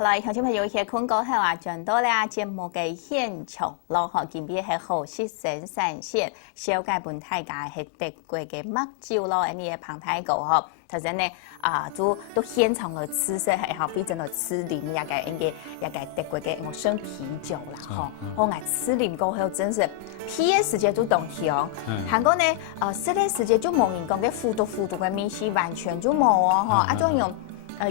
好啦，乡亲朋友，歇困过後啊，轉到咧節目嘅現場咯，嗬，今邊係好食生產線，小介本大家係德國嘅麥酒咯，呢個旁太狗嗬，頭先呢都現場來吃食係好，非常來吃啉也個德國嘅我生啤酒啦，嗬，我愛吃啉過後真是啤嘅時間就動香，韓國呢食嘅時間就冇人講嘅糊塗嘅面是完全就冇哦，嗬，啊種用。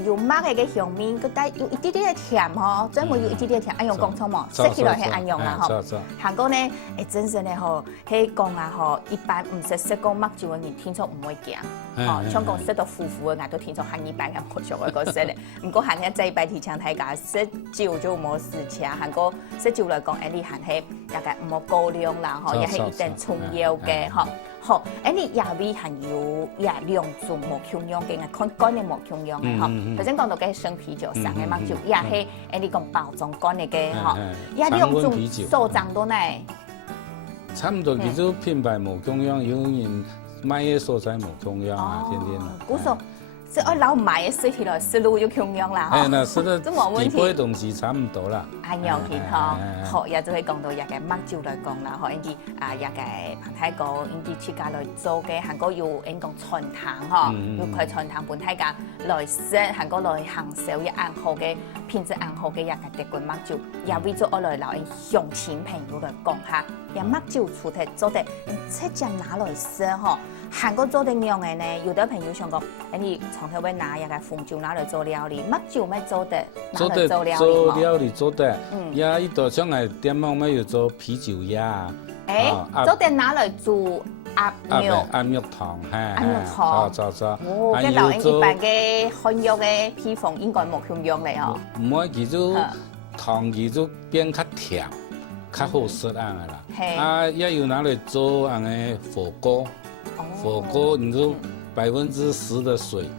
有麥嘅個香味，佢帶有一啲啲嘅甜嗬，專門有一啲啲嘅甜，按用講錯冇，食起來係按用啦嗬。韓國呢，真正咧嗬，佢講啊嗬，一般唔識食過麥酒嘅人，聽說唔會驚，嗬，像講食到糊糊嘅，我都聽說韓一般嘅冇錯嘅個食咧。唔過韓嘅這一擺提倡大家食酒就冇事情，韓國食酒嚟講，你韓係大概唔好高粱啦，嗬，也係一定重要嘅嗬。好，你也味含有也兩種無窮樣嘅，看乾嘅無窮樣嘅嗬。頭先講到嘅生啤酒、生嘅麥酒，也係你講包裝乾嘅嘅嗬。也兩種數量都呢？差唔多，其實品牌無窮樣，有人買嘅所在無窮樣啊，天天啊。古說，即係老買嘅食起來食路就窮樣啦嗬。那食得基本東西差唔多啦。按樣去嗬，好，也就會講到一個麥酒來講啦，嗬，因一個彭太哥，因自家來做嘅，韓國有因講傳統嗬，要開傳統本太家來食，韓國來享受一安好嘅品質安好嘅一個德國麥酒，也為咗我來留因鄉親朋友來講下，也麥酒出嚟做得直接拿來食嗬。韓國做得樣嘅呢，有啲朋友想講，你從頭會拿一個紅酒拿來做料理，麥酒咪做得拿來做料理嘛？做料理做得，也一道像係點樣咪要做啤酒鴨。做得拿來做鴨肉湯，鴨肉湯。做。哦，跟老人一般嘅漢藥嘅配方應該冇咁樣嚟哦。唔係，佢就湯佢就變較甜，較好食啊啦。也有拿來做咁嘅火鍋。火鍋你就10%的水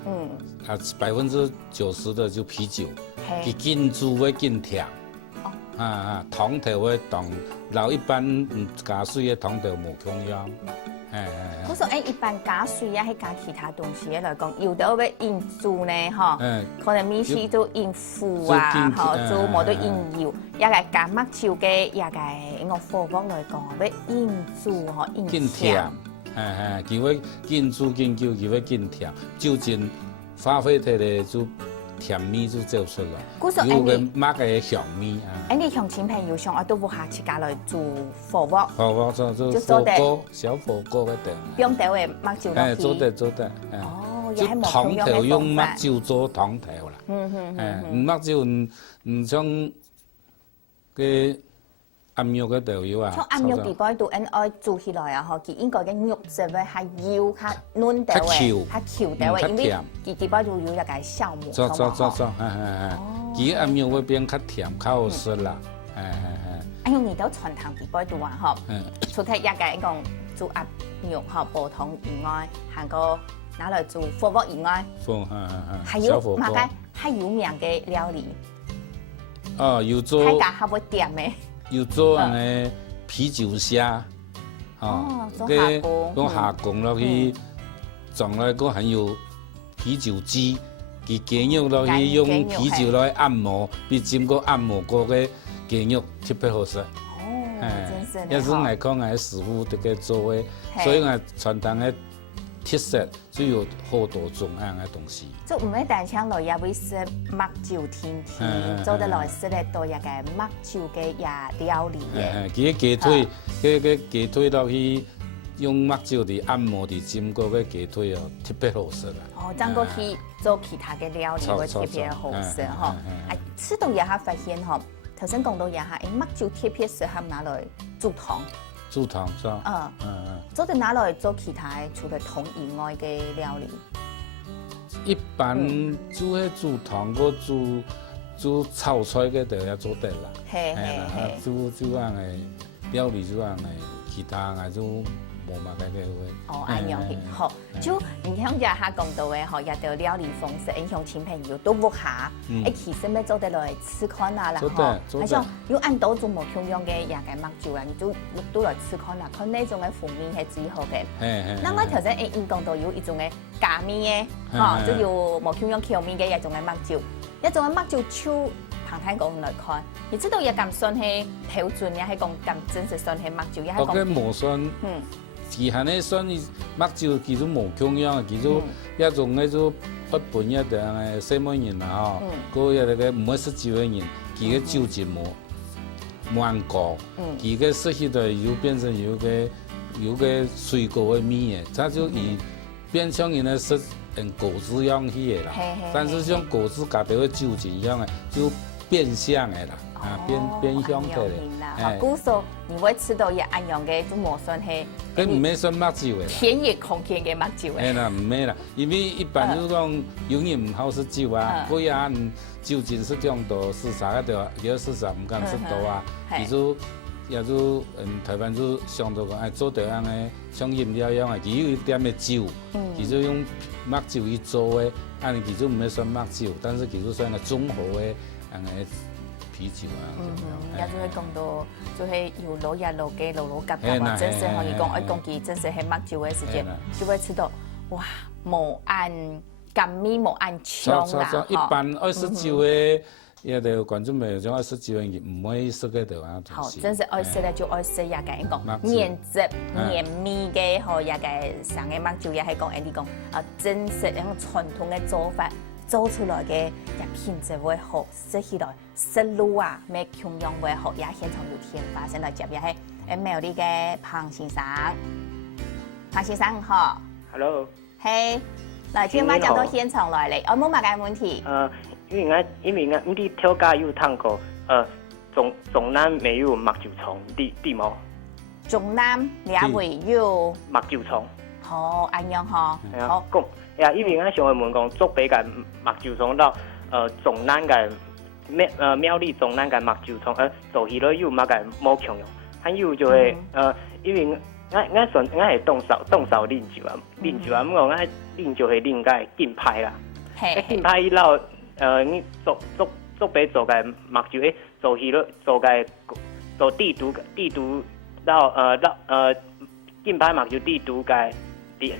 ，90%的就啤酒，佢更煮會更甜。湯頭會當老一般加水嘅湯頭冇咁樣。我說一般加水也係加其他東西嚟講，有的會用煮呢，嗬，可能米絲都用腐啊，嗬，做冇得用油，也係加麥酒嘅，也係我火鍋嚟講，會用煮嗬，用甜。佢會更煮更久，佢會更甜，酒精發揮出嚟就甜味就走出來，有個麥嘅香味啊。你鄉親朋友上我都會下自家來做火鍋。火鍋做火鍋，小火鍋嗰度。用豆嘅麥酒落去。做得。哦，就湯頭用麥酒做湯頭啦。麥酒唔像嘅。鴨肉嘅豆油啊，像鴨肉地擺度，愛煮起來啊，嗬，佢應該嘅肉質會係要較嫩豆嘅，較翹豆嘅，因為佢地擺度有一個酵母。做，佢鴨肉會變較甜，較好食啦。用你到傳統地擺度啊，嗬，除咗一個講做鴨肉嗬煲湯以外，韓國拿來做火鍋以外，還有乜嘅還有名嘅料理？要做。大家還會點嘅？要做咁嘅啤酒蝦，講下工落去，撞來個還有啤酒雞，佢雞肉落去用啤酒來按摩，比浸過按摩過嘅雞肉特別好食。一種嚟講係師傅特別做嘅，所以我傳統嘅特色就有好多種樣嘅東西。就唔係單槍來也會食麥酒天天，做得來食咧多一個麥酒嘅也料理嘅。佢雞腿落去用麥酒嚟按摩嚟浸過嘅雞腿哦，特別好食啊！哦，爭過去做其他嘅料理會特別好食嗬。吃到也下發現嗬，頭先講到也下，麥酒特別適合拿來煮湯。煮湯做，做得拿來做其他除了湯以外嘅料理。一般煮係煮湯，個煮炒菜嘅就也做得啦。煮樣嘅料理煮樣嘅，其他嘅就冇乜嘅會。哦，咁樣嘅，好。就你聽日下講到嘅，嗬，一道料理方式，影響親朋友都唔下。其實咩做得來吃看啊啦，嗬。係像要按到做冇同樣嘅也嘅麥酒啦，你都來吃看啦，看呢種嘅風味係最好嘅。那我頭先講到有一種嘅加味嘅，就有冇同樣調味嘅一種嘅麥酒，一種嘅麥酒超旁太讲来看，你这都也咁算係標準，也係講咁真實算係目睭，也係講。無算，其他呢算目睭其實無營養，其實一種嗰種不本一定嘅細蚊人啊，嗬，嗰個唔會失智嘅人，佢嘅酒精冇按高，佢嘅失去咗又變成有個水果嘅味嘅，它就以變相人咧是果汁樣去嘅啦，但是像果汁加到個酒精樣嘅就變相嘅啦，變相嘅咧。古時你會吃到也按樣嘅，都冇算係。佢唔係算目睭嘅。田野空間嘅目睭嘅。係啦，唔係啦，因為一般都講有人唔好食酒啊，嗰人酒精適量度40個度，有40唔敢食到啊。其實也就台灣就上到講，哎做到樣嘅像飲料樣嘅，佢有一點嘅酒，其實用目酒去做嘅，按其實唔係算目酒，但是其實算個綜合嘅樣嘅。啤酒啊，也就係講到，就係有老日老嘅老夾夾啊，真係可以講，講佢真係係目睭嘅時間，就會吃到哇，冇按甘味，冇按嗆啦。一般愛食酒嘅，也就觀眾朋友講愛食酒嘅，唔會食嗰度啊。好，真係愛食咧就愛食也嘅講黏質、黏味嘅，和也嘅上嘅目睭也係講，你講啊，真實一種傳統嘅做法。做出來嘅也品質會好，食起來食路啊，咩營養會好，也現場有天發生來接也係苗栗嘅龐先生，龐先生好 ，Hello， 嘿，來聽馬講到現場來嚟，我冇乜嘅問題。因為我哋跳街有聽過，中南沒有目睭蟲，對冇？中南也會有目睭蟲。好，安樣嗬，好。呀，因為我想問講，竹北嘅目睭蟲到中南嘅苗栗中南嘅目睭蟲，做起來有乜嘅冇營養，還有就係因為我係凍手啉酒啊，咁講我啉酒係啉個金牌啦，金牌以後你竹北做嘅目睭做起來做地圖到金牌目睭地圖嘅。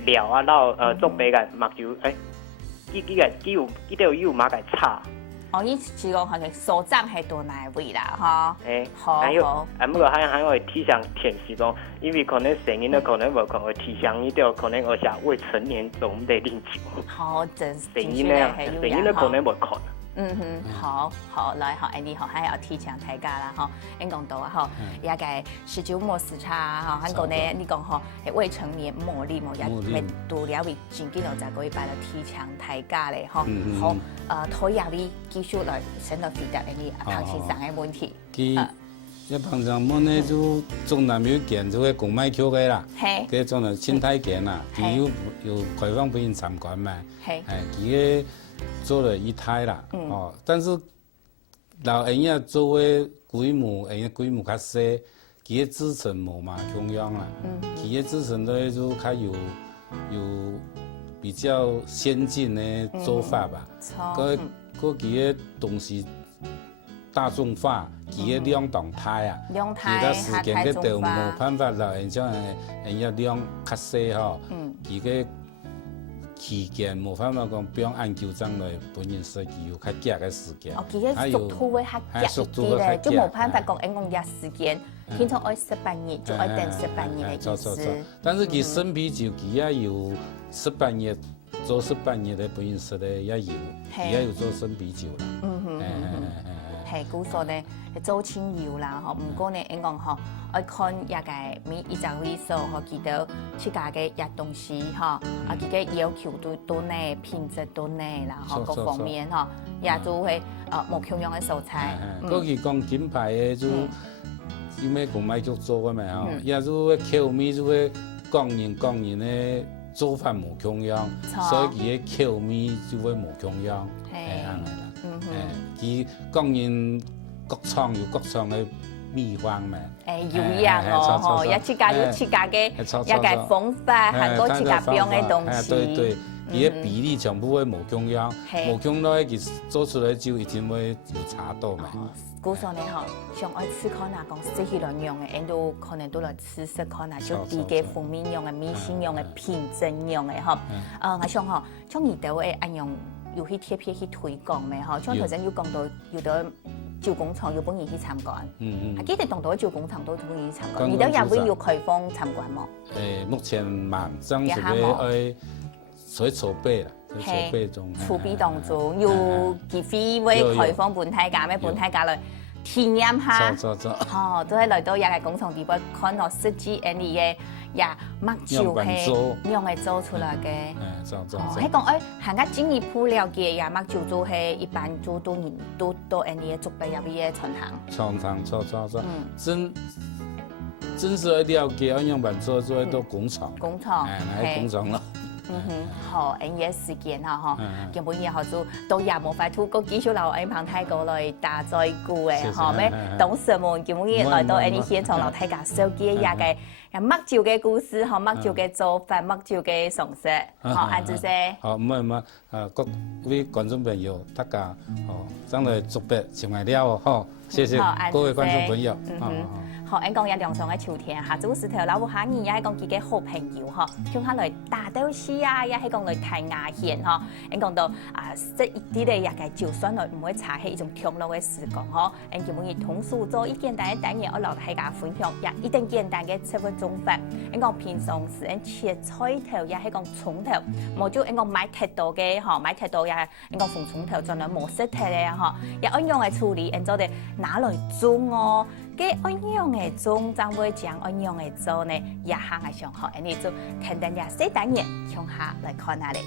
料啊，到竹北嘅目睭，佢有馬嘅差。哦，你是講係所長係到哪位啦？嗬。好。還有，不過還會提倡甜食咯，因為可能成年的可能無可能提倡，你都可能而且未成年總唔得啉酒。好，真係。成年的可能無可能。好，來學 Andy 學還要提倡大家啦，嗬，應講到啊，嗬，也個19末時差，嗬，韓國呢，你講嗬，係未成年冇啉冇，也未讀了為前幾日就嗰一擺就提倡大家咧，嗬，好，討下你繼續來先來回答你龐先生嘅問題。一龐先生呢就中南有見就係公賣橋嘅啦，佢種係青苔見啦，佢有開放俾人參觀嘛，係佢。做了一胎啦，但是老人家做嘅規模較細，佢嘅製程冇嘛中央啦，佢嘅製程都就較有比較先進嘅做法吧，佢嘅東西大眾化，佢嘅量動態啊，其他時間嘅都冇辦法老人家人家量較細嗬，佢嘅。期間冇辦法講，不用按舊章來本人設計有較夾嘅時間。其實速度會較夾啲咧，就冇辦法講因為嘅時間，平常愛18日就愛等18日嘅意思。但是佢生啤酒佢也有18日做18日嘅本人設咧也有，佢也有做生啤酒啦。係，古時咧做清油啦，嗬，唔過呢，因講嗬，愛看也個每一隻位數，嗬，記得自家嘅嘢東西，嗬，啊，佢嘅要求都呢，品質都呢啦，嗬，各方面嗬，也就會冇營養嘅素材。嗰佢講金牌嘅就有咩公賣局做嘅嘛，嗬，也就會口味就會講人嘅做法冇營養，所以佢嘅口味就會冇營養，係咁嘅啦。佢講人各廠有各廠嘅秘方嘛，有樣哦，有自家有自家嘅一個方法，韓國自家標嘅東西。對，佢嘅比例全部會冇中央，冇中央佢做出來就一定會有差到嘛。古時呢嗬，像愛吃可能講食起來用嘅，都可能都來吃食可能就啲嘅方面用嘅、米線用嘅、品質用嘅嗬。我想嗬，將而家嘅按用。有去貼片去推廣咩？嗬，像頭先有講到有得旧工厂有本人去参观。还记得当多旧工厂都本人去参观，刚你都也会有开放参观吗？目前慢，张是要筹备啦，筹备中。筹备当中有机会会开放本大家，咩本大家来体验下。走。哦，都係來到一個工廠地方看到實際你嘅也目睭係用嚟做出來嘅。走。係講誒，行家進一步了解也目睭做係一般做多年都你嘅做備入邊嘅傳承。走。真是要了解按樣板做到工廠。喺工廠咯。好，嘅時間哈，根本嘢學做到也冇法度個繼續留喺旁泰過來打再鼓嘅，嚇咩？董事們根本嘢來到呢現場留大家收記一下嘅目睭嘅故事，嚇目睭嘅做法，目睭嘅常識，嚇按住先。好，唔係，各位觀眾朋友，大家好，將來特別請來了哈，謝謝各位觀眾朋友。好，我講一兩場嘅秋天，下晝時頭老母下兒也係講自己好朋友嗬，叫下來打鬥戲啊，也係講來睇牙線嗬。我講到即係啲咧，也係就算來唔會查係一種享樂嘅時光嗬。我叫每日同事做一簡單嘅單嘢，我留大家分享，也一定簡單嘅七分鐘飯。我講平常時我切菜頭，也係講葱頭，冇就我講買太多嘅嗬，買太多也係我講放葱頭，盡量冇識睇咧嗬。也按樣嚟處理，然之後哋拿來種哦。嘅按樣嘅種，怎會將按樣嘅做呢？也行係上學，你就簡單嘅細單嘢，向下來看下嚟。